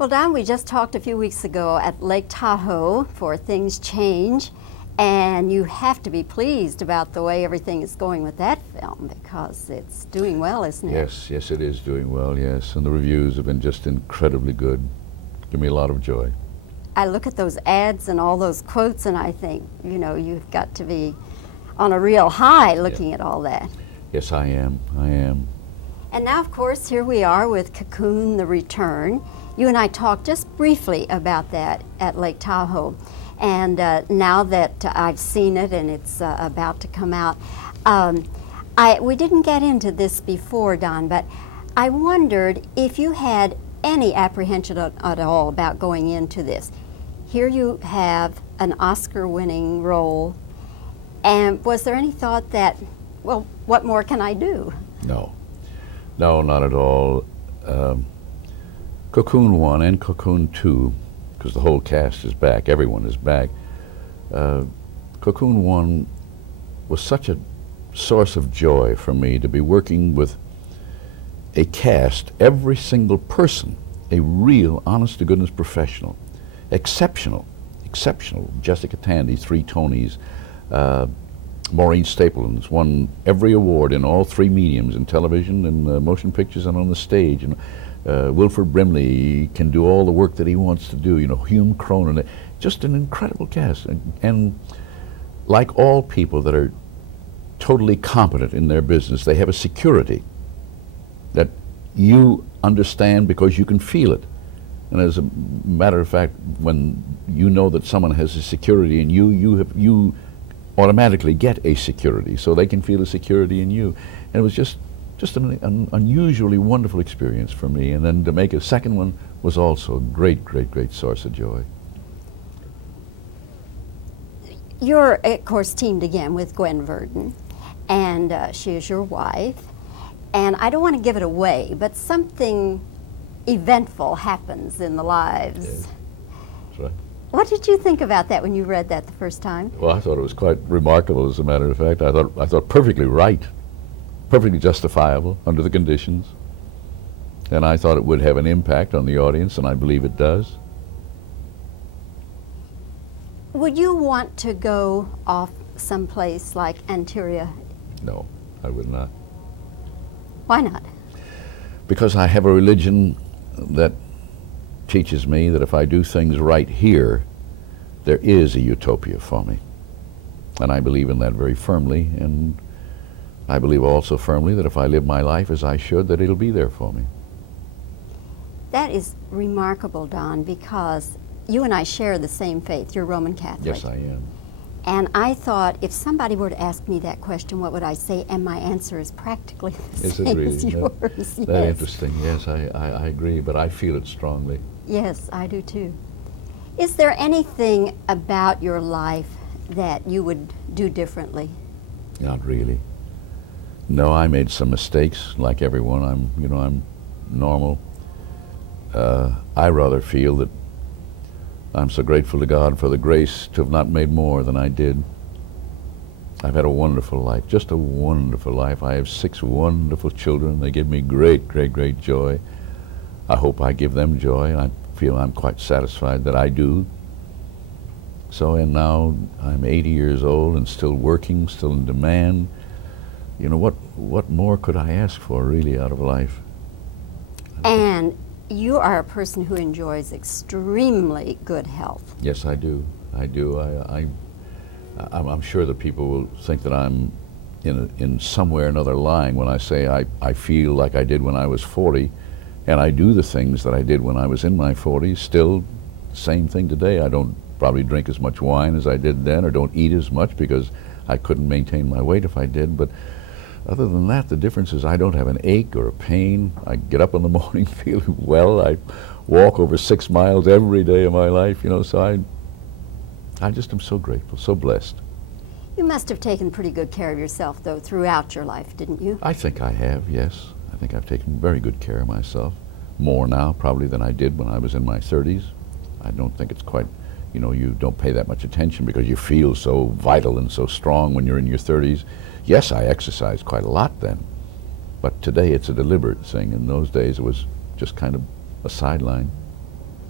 Well, Don, we just talked a few weeks ago at Lake Tahoe for Things Change, and you have to be pleased about the way everything is going with that film because it's doing well, isn't it? Yes, it is doing well, yes, and the reviews have been just incredibly good. Give me a lot of joy. I look at those ads and all those quotes and I think, you know, you've got to be on a real high looking at all that. Yes, I am. And now, of course, here we are with Cocoon, The Return. You and I talked just briefly about that at Lake Tahoe. And now that I've seen it and it's about to come out, we didn't get into this before, Don, but I wondered if you had any apprehension at all about going into this. Here you have an Oscar-winning role, and was there any thought that, well, what more can I do? No, not at all. Cocoon 1 and Cocoon 2, because the whole cast is back, everyone is back. Cocoon 1 was such a source of joy for me to be working with a cast, every single person, a real, honest-to-goodness professional, exceptional. Jessica Tandy, 3 Tonys. Maureen Stapleton's won every award in all 3 mediums, in television and motion pictures and on the stage. And Wilford Brimley can do all the work that he wants to do. You know, Hume Cronin, just an incredible cast. And like all people that are totally competent in their business, they have a security that you understand because you can feel it. And as a matter of fact, when you know that someone has a security in you, you automatically get a security, so they can feel a security in you. And it was just an unusually wonderful experience for me. And then to make a second one was also a great source of joy. You're, of course, teamed again with Gwen Verdon, and she is your wife. And I don't want to give it away, but something eventful happens in the lives. Yeah, that's right. What did you think about that when you read that the first time? Well, I thought it was quite remarkable, as a matter of fact. I thought perfectly right, perfectly justifiable under the conditions. And I thought it would have an impact on the audience, and I believe it does. Would you want to go off someplace like Antiria? No, I would not. Why not? Because I have a religion that teaches me that if I do things right here, there is a utopia for me. And I believe in that very firmly, and I believe also firmly that if I live my life as I should, that it'll be there for me. That is remarkable, Don, because you and I share the same faith. You're Roman Catholic. Yes, I am. And I thought, if somebody were to ask me that question, what would I say? And my answer is practically the Is same it really? as yours. That Yes. interesting. Yes, I agree, but I feel it strongly. Yes, I do too. Is there anything about your life that you would do differently? Not really. No, I made some mistakes, like everyone. I'm normal. I rather feel that I'm so grateful to God for the grace to have not made more than I did. I've had a wonderful life, just a wonderful life. I have 6 wonderful children. They give me great joy. I hope I give them joy, and I feel I'm quite satisfied that I do. So, and now I'm 80 years old and still working, still in demand. You know, what more could I ask for, really, out of life? And you are a person who enjoys extremely good health. Yes, I do. I'm sure that people will think that I'm in somewhere or another lying when I say I feel like I did when I was 40, and I do the things that I did when I was in my 40s, still same thing today. I don't probably drink as much wine as I did then, or don't eat as much because I couldn't maintain my weight if I did, but other than that, the difference is I don't have an ache or a pain. I get up in the morning feeling well. I walk over 6 miles every day of my life, you know, so I just am so grateful, so blessed. You must have taken pretty good care of yourself, though, throughout your life, didn't you? I think I have, yes. I think I've taken very good care of myself. More now, probably, than I did when I was in my 30s. I don't think it's quite, you know, you don't pay that much attention because you feel so vital and so strong when you're in your 30s. Yes, I exercised quite a lot then, but today it's a deliberate thing. In those days, it was just kind of a sideline.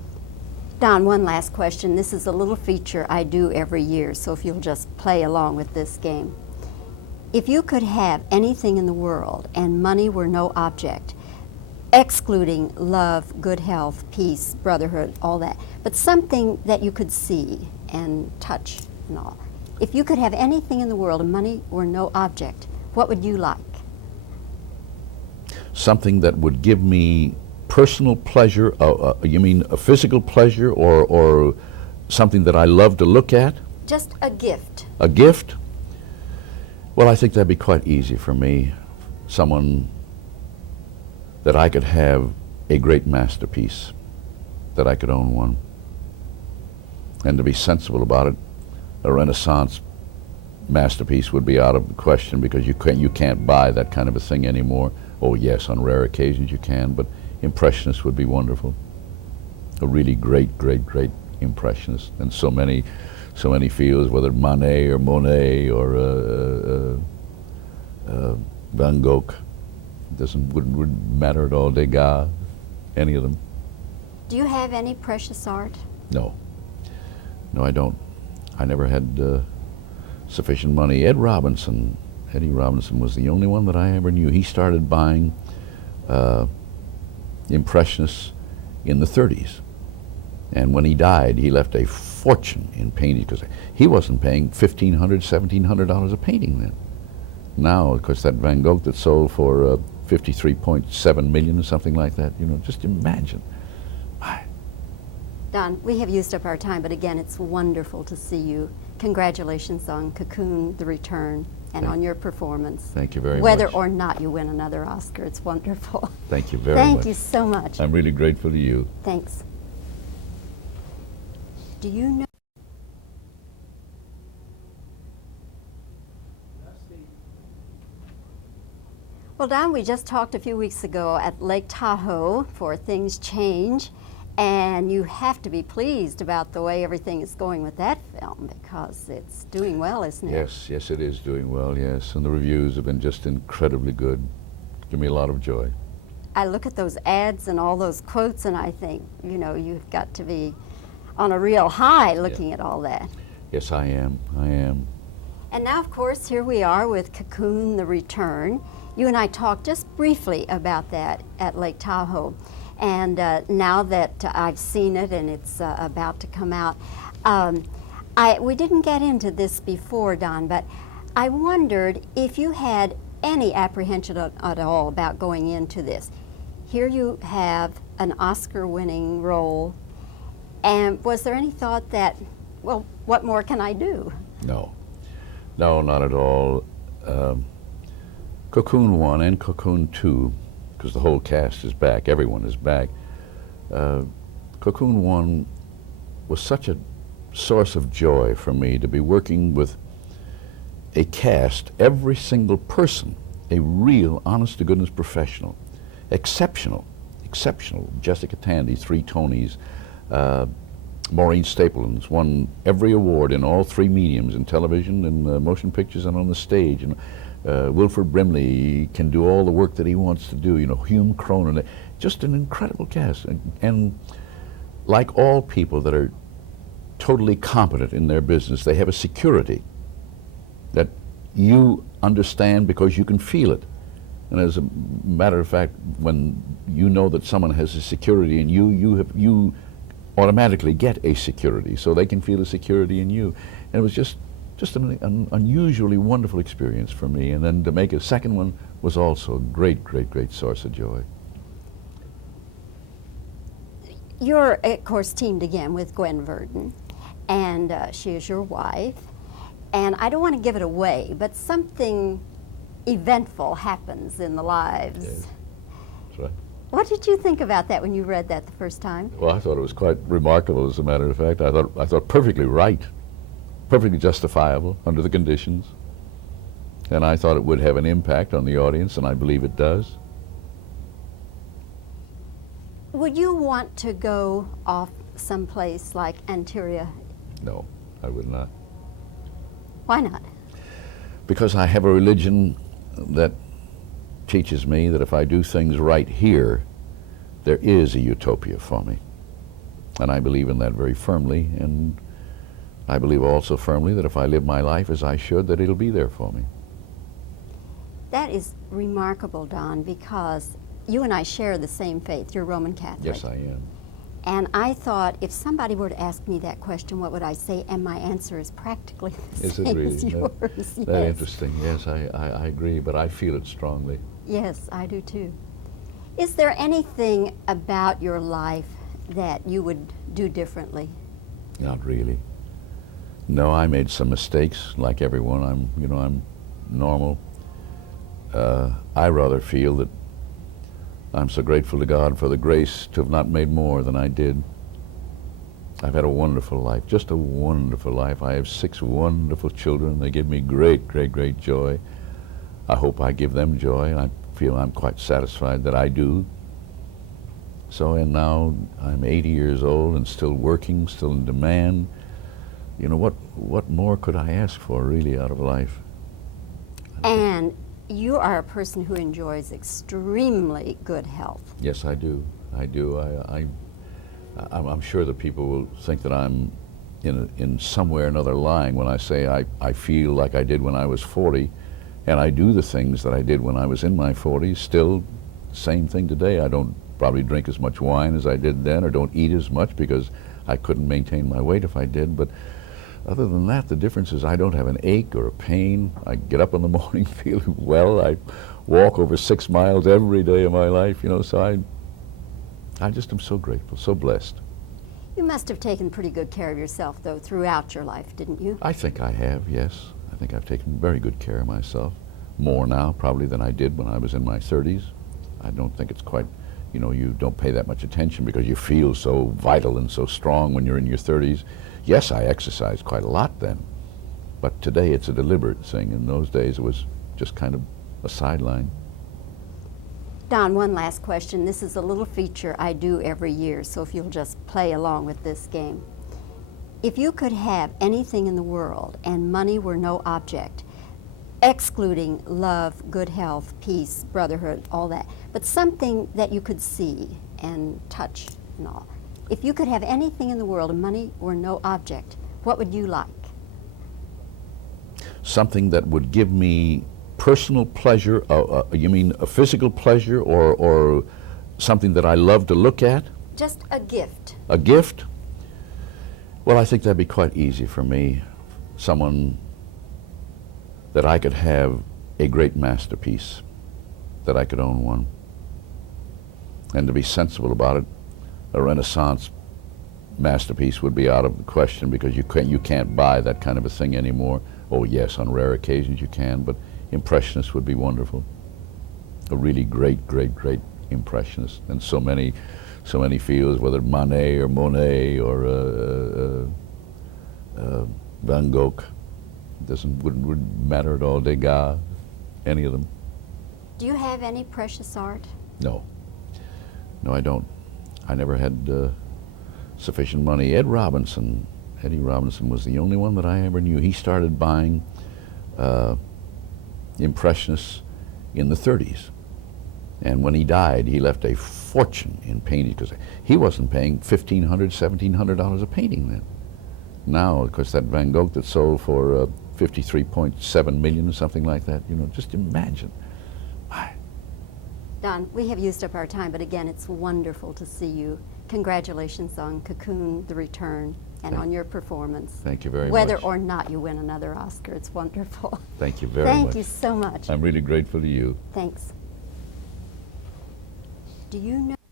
Don, one last question. This is a little feature I do every year, so if you'll just play along with this game. If you could have anything in the world and money were no object, excluding love, good health, peace, brotherhood, all that, but something that you could see and touch and all. If you could have anything in the world and money were no object, what would you like? Something that would give me personal pleasure. You mean a physical pleasure, or something that I love to look at? Just a gift. A gift? Well, I think that'd be quite easy for me. Someone that I could have a great masterpiece, that I could own one. And to be sensible about it, a Renaissance masterpiece would be out of the question, because you can't buy that kind of a thing anymore. Oh yes, on rare occasions you can, but Impressionist would be wonderful. A really great, great, great Impressionist. And so many fields, whether Manet or Monet or Van Gogh, wouldn't matter at all. Degas, any of them. Do you have any precious art? No. No, I don't. I never had sufficient money. Eddie Robinson was the only one that I ever knew. He started buying Impressionists in the 30s. And when he died, he left a fortune in painting, because he wasn't paying $1,500, $1,700 a painting then. Now, of course, that Van Gogh that sold for $53.7 million or something like that, you know, just imagine. My. Don, we have used up our time, but again, it's wonderful to see you. Congratulations on Cocoon, The Return, and on your performance. Thank you very much. Whether or not you win another Oscar, it's wonderful. Thank you very much. Thank you so much. I'm really grateful to you. Thanks. Do you know? Well, Don, we just talked a few weeks ago at Lake Tahoe for Things Change, and you have to be pleased about the way everything is going with that film, because it's doing well, isn't it? Yes, yes, it is doing well, yes, and the reviews have been just incredibly good. Give me a lot of joy. I look at those ads and all those quotes, and I think, you know, you've got to be on a real high looking at all that. Yes, I am. And now, of course, here we are with Cocoon, The Return. You and I talked just briefly about that at Lake Tahoe. And now that I've seen it and it's about to come out, we didn't get into this before, Don, but I wondered if you had any apprehension at all about going into this. Here you have an Oscar-winning role, and was there any thought that, well, what more can I do? No, not at all. Cocoon 1 and Cocoon 2, because the whole cast is back, everyone is back. Cocoon 1 was such a source of joy for me to be working with a cast, every single person, a real, honest-to-goodness professional, exceptional. Jessica Tandy, 3 Tonys. Maureen Stapleton's won every award in all 3 mediums, in television, in motion pictures, and on the stage. And Wilford Brimley can do all the work that he wants to do. You know, Hume Cronin, just an incredible cast. And like all people that are totally competent in their business, they have a security that you understand because you can feel it. And as a matter of fact, when you know that someone has a security in you, you automatically get a security, so they can feel a security in you. And it was just an unusually wonderful experience for me. And then to make a second one was also a great source of joy. You're, of course, teamed again with Gwen Verdon, and she is your wife. And I don't want to give it away, but something eventful happens in the lives. Yes. That's right. What did you think about that when you read that the first time? Well, I thought it was quite remarkable, as a matter of fact. I thought perfectly right, perfectly justifiable under the conditions. And I thought it would have an impact on the audience, and I believe it does. Would you want to go off someplace like Antilles? No, I would not. Why not? Because I have a religion that teaches me that if I do things right here, there is a utopia for me. And I believe in that very firmly, and I believe also firmly that if I live my life as I should, that it'll be there for me. That is remarkable, Don, because you and I share the same faith. You're Roman Catholic. Yes, I am. And I thought, if somebody were to ask me that question, what would I say? And my answer is practically the Is it same really? as yours. That's Yes. interesting. Yes, I agree, but I feel it strongly. Yes, I do too. Is there anything about your life that you would do differently? Not really. No, I made some mistakes, like everyone. I'm normal. I rather feel that I'm so grateful to God for the grace to have not made more than I did. I've had a wonderful life, just a wonderful life. I have 6 wonderful children. They give me great, great, great joy. I hope I give them joy, and I feel I'm quite satisfied that I do. So, and now I'm 80 years old and still working, still in demand. You know, what more could I ask for, really, out of life? And you are a person who enjoys extremely good health. Yes, I do. I do. I'm sure that people will think that I'm in somewhere or another lying when I say I feel like I did when I was 40, and I do the things that I did when I was in my 40s. Still, same thing today. I don't probably drink as much wine as I did then, or don't eat as much because I couldn't maintain my weight if I did. But other than that, the difference is I don't have an ache or a pain. I get up in the morning feeling well. I walk over 6 miles every day of my life, you know, so I just am so grateful, so blessed. You must have taken pretty good care of yourself, though, throughout your life, didn't you? I think I have, yes. I think I've taken very good care of myself. More now, probably, than I did when I was in my 30s. I don't think it's quite, you know, you don't pay that much attention because you feel so vital and so strong when you're in your 30s. Yes, I exercised quite a lot then, but today it's a deliberate thing. In those days, it was just kind of a sideline. Don, one last question. This is a little feature I do every year, so if you'll just play along with this game. If you could have anything in the world and money were no object, excluding love, good health, peace, brotherhood, all that, but something that you could see and touch and all. If you could have anything in the world and money were no object, what would you like? Something that would give me personal pleasure. You mean a physical pleasure, or something that I love to look at? Just a gift. A gift? Well, I think that'd be quite easy for me. Someone that I could have a great masterpiece, that I could own one. And to be sensible about it, a Renaissance masterpiece would be out of the question because you can't buy that kind of a thing anymore. Oh yes, on rare occasions you can, but Impressionists would be wonderful. A really great, great, great Impressionist. And so many fields, whether Manet or Monet or Van Gogh, wouldn't matter at all. Degas, any of them. Do you have any precious art? No, I don't. I never had sufficient money. Eddie Robinson was the only one that I ever knew. He started buying Impressionists in the 30s. And when he died, he left a fortune in painting because he wasn't paying $1,500, $1,700 a painting then. Now, of course, that Van Gogh that sold for 53.7 million or something like that, you know, just imagine. My. Don, we have used up our time, but again, it's wonderful to see you. Congratulations on Cocoon, The Return, and on your performance. Thank you very much. Whether or not you win another Oscar, it's wonderful. Thank you very much. Thank you so much. I'm really grateful to you. Thanks. Do you know